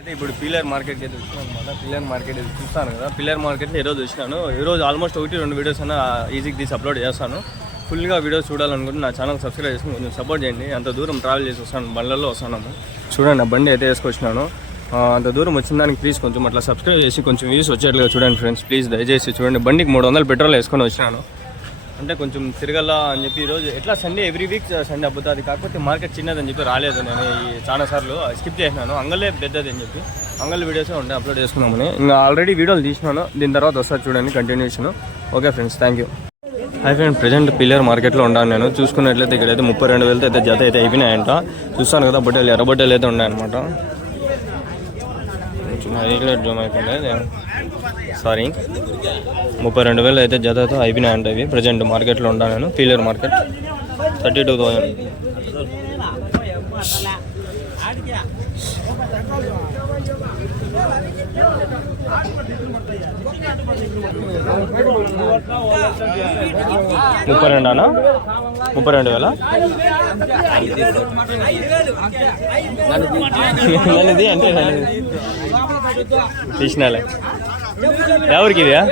అయితే ఇప్పుడు పిల్లర్ మార్కెట్కి అయితే వచ్చినాను అనమాట. పిల్లర్ మార్కెట్ అయితే చూస్తాను కదా. పిల్లర్ మార్కెట్లో ఈరోజు వచ్చినాను. ఈరోజు ఆల్మోస్ట్ 1-2 వీడియోస్ అయినా ఈజీకి తీసి అప్లోడ్ చేస్తాను. ఫుల్గా వీడియోస్ చూడాలనుకుంటే నా ఛానల్ సబ్స్క్రైబ్ చేసుకుని కొంచెం సపోర్ట్ చేయండి. అంత దూరం ట్రావెల్ చేసి వస్తాను, బండ్లలో వస్తున్నాము. చూడండి, ఆ బండి అయితే వేసుకొచ్చినాను. అంత దూరం వచ్చిన దానికి ప్లీజ్ కొంచెం అట్లా సబ్స్క్రైబ్ చేసి కొంచెం వ్యూస్ వచ్చేట్లుగా చూడండి ఫ్రెండ్స్. ప్లీజ్ దయచేసి చూడండి. బండికి 300 పెట్రోల్ వేసుకొని వచ్చినాను. అంటే కొంచెం తిరగల అని చెప్పి ఈరోజు ఎట్లా సండే ఎవ్రీ వీక్ సండే అబ్బుతుంది. కాకపోతే మార్కెట్ చిన్నదని చెప్పి రాలేదు. నేను చాలాసార్లు స్కిప్ చేసినాను. అంగళ్ళే పెద్దది అని చెప్పి అంగళ్ళ వీడియోసే ఉండే అప్లోడ్ చేసుకున్నామని. ఇంకా ఆల్రెడీ వీడియోలు తీసినాను. దీని తర్వాత వస్తారు చూడండి continuation. Okay friends, thank you. Hi friend, present pillar మార్కెట్లో ఉన్నాను నేను. చూసుకున్నట్లయితే ఇక్కడైతే 32,000 అయితే జత అయితే అయిపోయినాయంట. చూస్తాను కదా, బట్టలు ఎర్ర బట్టలు అయితే ఉన్నాయన్నమాట. హైలైట్ జూమ్ అయిపోయింది, సారీ. 32,000 అయితే జతతో అయిపోయినాయంట ఇవి. ప్రజెంట్ మార్కెట్లో ఉన్నాను నేను. Pillar market 32,000. ముప్పై 32,000 నన్నది అంటే తీసినాలే. ఎవరికి ఇదా?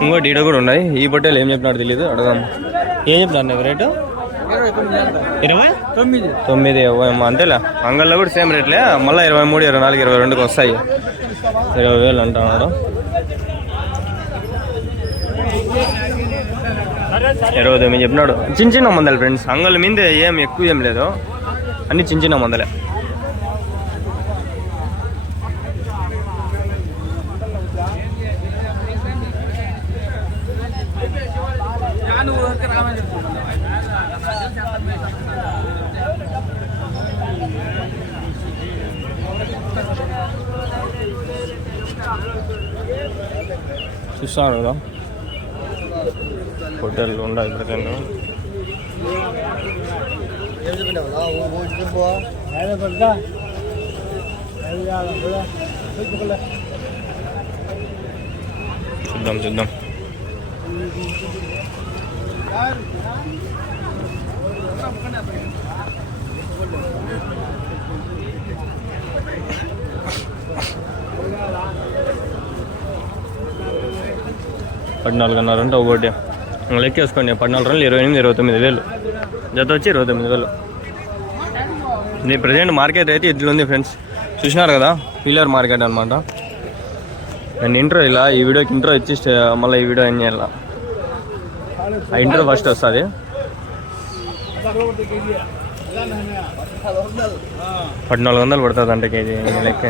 ఇంకోటి ఈడ కూడా ఉన్నాయి. ఈ బట్టలు ఏం చెప్పినాడు తెలియదు, అడదాం. ఏం చెప్పినారు రేటు? 29,000. అంతేలే, అంగల్లో కూడా సేమ్ రేట్లే. మళ్ళీ 23, 24, 22కి వస్తాయి. 20,000 అంటున్నాడు. 29 చెప్పినాడు. చిన్న మందలు ఫ్రెండ్స్. అంగళ్ళ మీద ఏం ఎక్కువ ఏం లేదు, అన్ని చిన్న మందలే. చూస్తాను కదా, హోటల్లో ఉండాలి ప్రజెంట్. చూద్దాం 14,500 అంటే ఒకటి లెక్కేసుకోండి. 14 28, 29,000 జత వచ్చి 29,000. ఇది ప్రజెంట్ మార్కెట్ అయితే ఇట్లుంది ఫ్రెండ్స్. చూసినారు కదా, పిల్లర్ మార్కెట్ అనమాట. నేను ఇంట్రో ఇలా ఈ వీడియోకి ఇంట్రో ఇచ్చి మళ్ళీ ఈ వీడియో ఏం చేయాల, ఆ ఇంట్రో ఫస్ట్ వస్తుంది. 1400 పడుతుంది అంటే కేజీ లెక్క.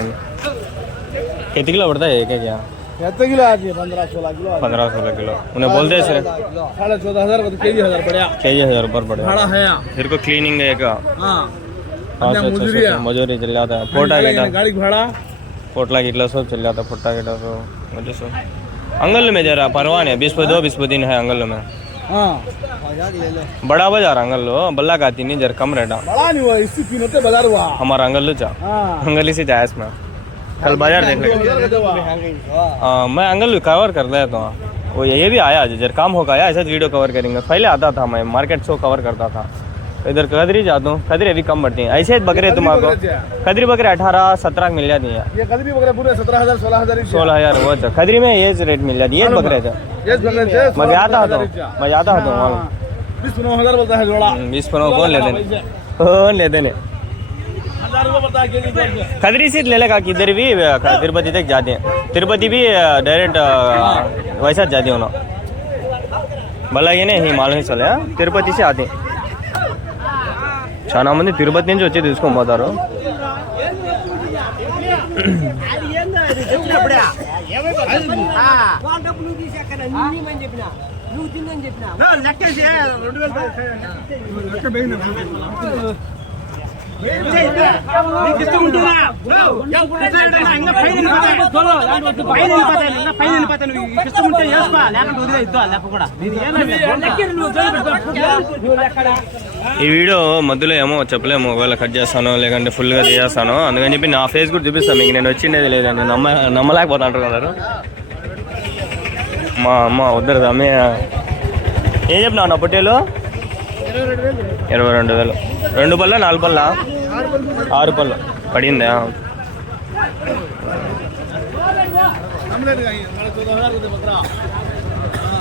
कितने किलो पड़ता है एक क्या? 15-16 किलो। उन्हें बोलते हैं सर 14,500 केजी 1000 पड़ेगा। केजी 1000 ऊपर पड़ेगा। भाड़ा है फिर को क्लीनिंग है का? हाँ, मजूरी चल जाता है। पोटा गिटा गाड़ी भाड़ा पोटला गिटला सब चल जाता है। पोटा गिटा सब मुझे सब अंगल में जरा परवान है 20 दिन है अंगल में। हाँ, बड़ा बाजार अंगल लो बल्ला काती नहीं जरा कम रेटा बड़ा नहीं हुआ इससे तीनों बाजार हुआ हमारा अंगल लो चा अंगली से जायज में कल बाजार देख लेंगे। मैं अंगल कवर कर लेता हूँ। वो ये भी आया जरा काम होगा आया ऐसा वीडियो कवर करेंगे। पहले आता था मैं मार्केट शो कवर करता था। इधर कदरी जाता हूँ। कदरी अभी कम बढ़ती हैं ऐसे बकरे तुम्हारे कदरी बकरे 18-17 मिल जाती है। ये कदरी बकरे पूरे 17,000 16,000 वो कदरी में ये रेट मिल जाती है। ये बकरे थे मैं जाता था 20-19,000 बोलता है जोड़ा। 20-15 कौन लेते नहीं कदरी से ले लेगा। किधर भी तिरुपति तक जाते हैं। तिरुपति भी डायरेक्ट वैसा जाते हो ना भला ये नहीं हिमालय चले तिरुपति से आते हैं। చాలా మంది తిరుపతి నుంచి వచ్చి తీసుకోపోతారు। ఈ వీడియో మధ్యలో ఏమో చెప్పలేము, ఒకవేళ కట్ చేస్తాను లేకంటే ఫుల్గా తీసేస్తాను. అందుకని చెప్పి నా ఫేస్ కూడా చూపిస్తాను మీకు. నేను వచ్చిండేది లేదండి, నమ్మలేకపోతా అంటున్నారు మా అమ్మ. వద్దరు అమ్మే ఏం చెప్పినావు నా పొట్టేలు? 22,000. 2 పళ్ళ 4 పళ్ళ 6 పళ్ళు పడిందా?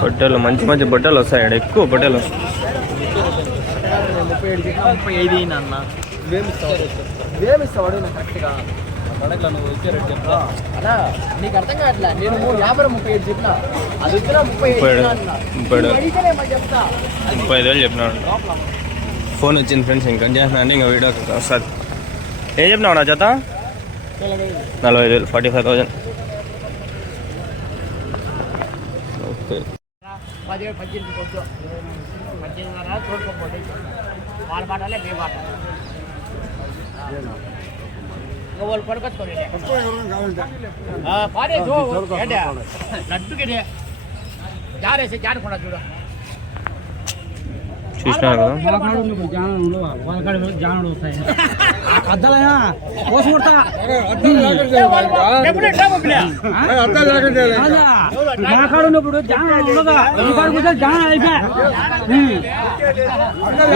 పొట్టేలు మంచి మంచి పొట్టేలు వస్తాయి, ఎక్కువ పొట్టేలు వస్తాయి. 35 అన్న నీకు అర్థం కావట్లే. నేను 37 చెప్పిన, అది వచ్చినా 35,000 చెప్పినాడు. ఫోన్ వచ్చింది ఫ్రెండ్స్, ఇంకా చేస్తున్నా అండి. ఇంకా వీడియో వస్తుంది. ఏం చెప్పినావు నా చేత? 45,000, 45,000. ఓకే. 17, 18 కొట్టు 18 చూడుకోపోతే వాళ్ళ పాటలే మీ పాట వాళ్ళు పడుకొచ్చుకోండి. లడ్డుకి జారేసి జాడకుండా చూడు. చూసినారు కదా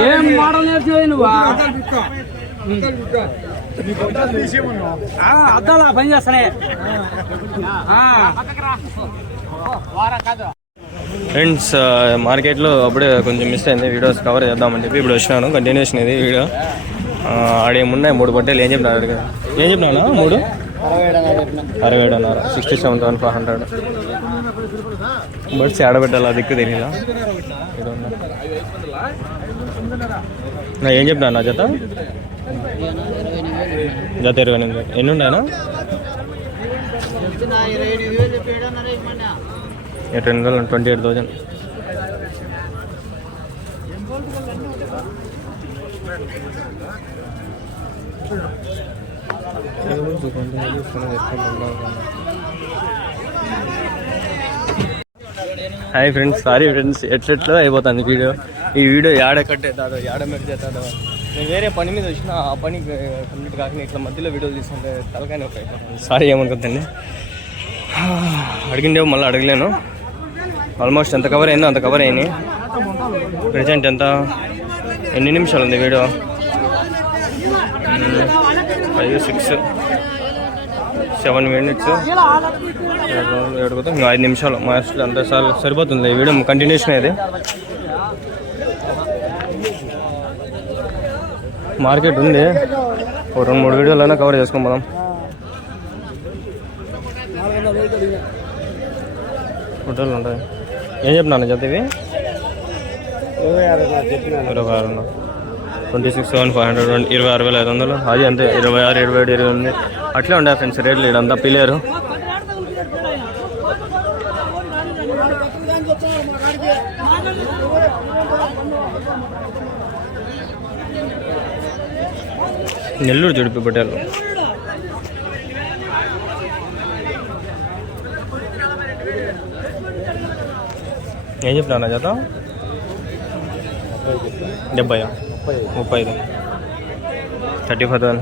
ఏం మోడల్ నేర్చుకోవాలి నువ్వు? అద్దాలా పని చేస్తానే. ఫ్రెండ్స్, మార్కెట్లో అప్పుడే కొంచెం మిస్ అయింది, వీడియోస్ కవర్ చేద్దామని చెప్పి ఇప్పుడు వచ్చినాను. కంటిన్యూషన్ ఇది వీడియో. ఆడేమున్నాయి 3 పొట్టేలు. ఏం చెప్పినారు అడిగా? ఏం చెప్పినా 3? 67,500, 67,500. బట్స్ ఆడబెట్టాలి, ఆ దిక్కు తెలియదా? ఏం చెప్పినా నా జత? జత 28,000. ఎన్ని ఉన్నాయన్నా? 28,000. హాయ్ ఫ్రెండ్స్, సారీ ఫ్రెండ్స్, ఎట్లెట్లో అయిపోతుంది వీడియో. ఈ వీడియో ఏడ కట్టేస్తాడో ఏడ మెడిచేస్తాడో. నేను వేరే పని మీద వచ్చిన, ఆ పని కంప్లీట్ కాకుండా ఇట్లా మధ్యలో వీడియోలు తీసుకుంటే తలకాయ ఒక అయిపోతుంది. సారీ ఏమనుకుందండి. అడిగిండే మళ్ళీ అడగలేను. ఆల్మోస్ట్ ఎంత కవర్ అయిందో అంత కవర్ అయింది. ప్రజెంట్ ఎంత, ఎన్ని నిమిషాలు ఉంది వీడియో? 5, 6, 7 minutes. 7 ఇంకా 5 నిమిషాలు మాస్టర్ అంత సరిపోతుంది. ఈ వీడియో కంటిన్యూషన్ అయితే. మార్కెట్ ఉంది, 2-3 వీడియోలైనా కవర్ చేసుకొని పోదాం. ఫోటోలు ఉంటాయి. ఏం చెప్పినా జత ఇవి? 26,500, 26,500, అది అంతే. 26, 27, 28 అట్లే ఉండే ఫ్రెండ్స్ రేట్లు. ఇదంతా పిలేరు. నెల్లూరు జుడిపి పొట్టేలు. ఏం చెప్పినా జత? 70, 35, 35,000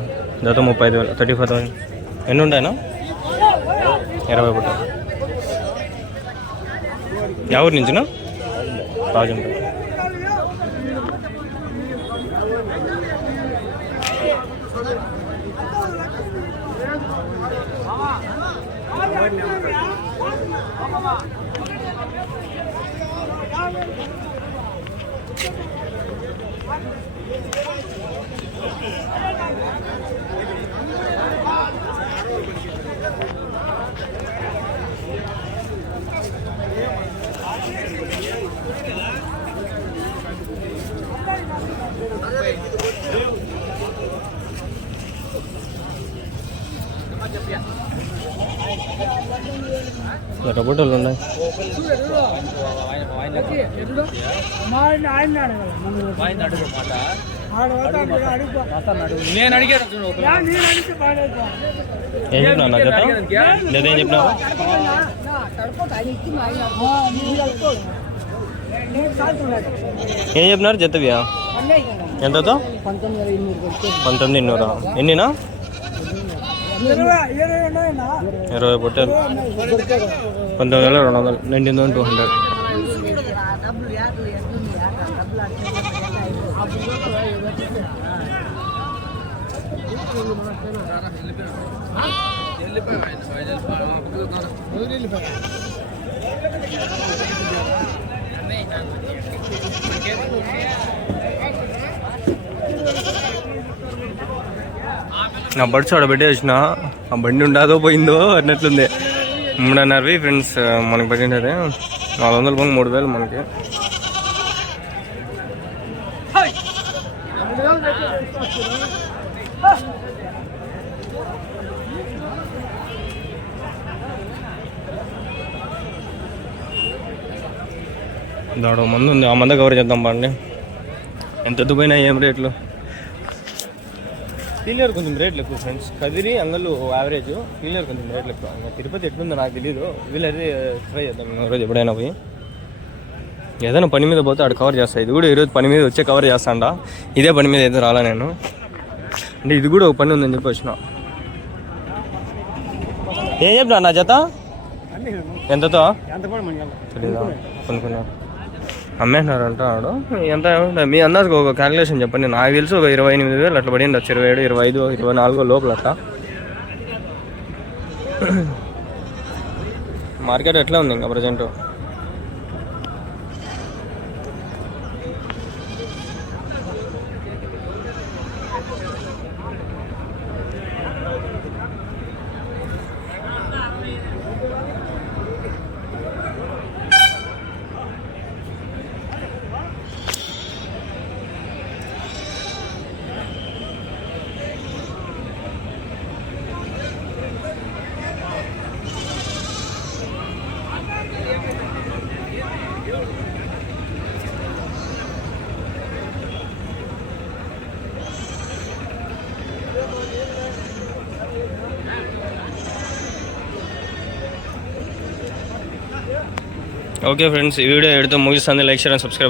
జత. 35,000, 35,000. ఎన్ని ఉంటాయినా? 20 పుట్ట. ఎవరి నుంచినా? రాజంపేట. ఎర్రబొట్టలు ఉన్నాయి. నేను అడిగాను ఏం చెప్పినా నా జత లేదేం చెప్పినావు? ఏం చెప్పినారు జతవ్యా? ఎంతతో? 1900. ఎన్నినా? 20 పొట్టేలు. 19,200. 19,200. నా బడ్స్ ఆడ పెట్టే వచ్చిన ఆ బండి ఉండదో పోయిందో అన్నట్లుంది. 3,500 ఫ్రెండ్స్ మనకి పట్టినది. 400 పొంగి 3,000 మనకి. దాడో మంది ఉంది, ఆ మంద కవర్ చేద్దాం బాండి. ఎంత ఎత్తుపోయినా ఏం రేట్లు. పీలియర్ కొంచెం రేట్లు ఎక్కువ ఫ్రెండ్స్. కదిరి అంగళ్ళు యావరేజ్, పీలియర్ కొంచెం రేట్లు ఎక్కువ. ఇంకా తిరుపతి ఎట్లుందో నాకు తెలియదు. వీళ్ళైతే ట్రై చేద్దాం రోజు ఎప్పుడైనా పోయి. ఏదైనా పని మీద పోతే ఆడ కవర్ చేస్తా. ఇది కూడా ఈరోజు పని మీద వచ్చే కవర్ చేస్తాండా. ఇదే పని మీద అయితే రాలా నేను. అంటే ఇది కూడా ఒక పని ఉందని చెప్పి వచ్చిన. ఏం చెప్పినా నా జత ఎంతతో తెలీదా? కొనుక్కున్నా అమ్మేసినారు అంటాడు. ఎంత మీ అందాజుగా ఒక క్యాలిక్యులేషన్ చెప్పండి. నాకు తెలుసు ఒక 28,000 అట్లా పడింది. 27, 25, 24 లోపల అట్లా. మార్కెట్ ఎట్లా ఉంది ఇంకా ప్రజెంట్? ఓకే ఫ్రెండ్స్, ఈ వీడియో ఎడితో ముగిస్తుంది. Like, share and subscribe.